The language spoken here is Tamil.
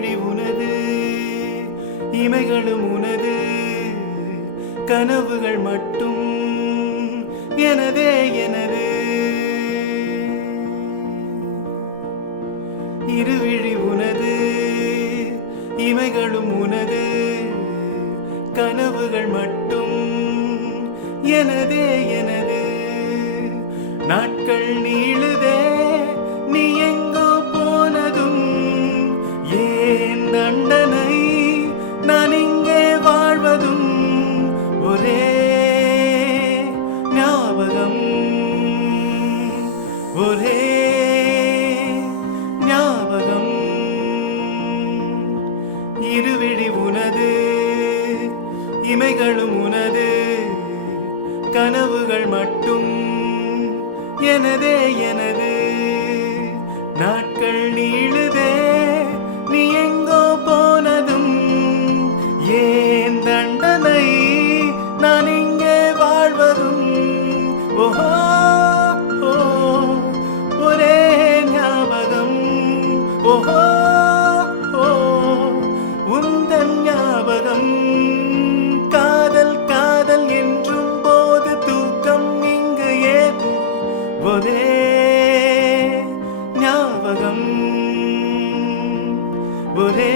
இருவிழி உனது இமைகளும் உனது கனவுகள் மட்டும் எனதே எனது இருவிழி உனது இமைகளும் உனது கனவுகள் மட்டும் எனதே எனது நாட்கள் நீளுதே நீ எங்கோ போனதும் ஏன் தண்டனை நான் இங்கே வாழ்வதும் ஒரே ஞாபகம் ஒரே ஞாபகம் இருவிழி உனது இமைகளும் உனது கனவுகள் மட்டும் எனதே எனது நாட்கள் நீளுதே நீ எங்கோ போனதும் ஏன் தண்டனை நான் இங்கே வாழ்வதும் ஓஹோ ஒரே ஞாபகம் ஓஹோ உந்தன் ஞாபகம் காதல் காதல் என்றும் போது தூக்கம் இங்கு ஏது ஒரே ஞாபகம் ஒரே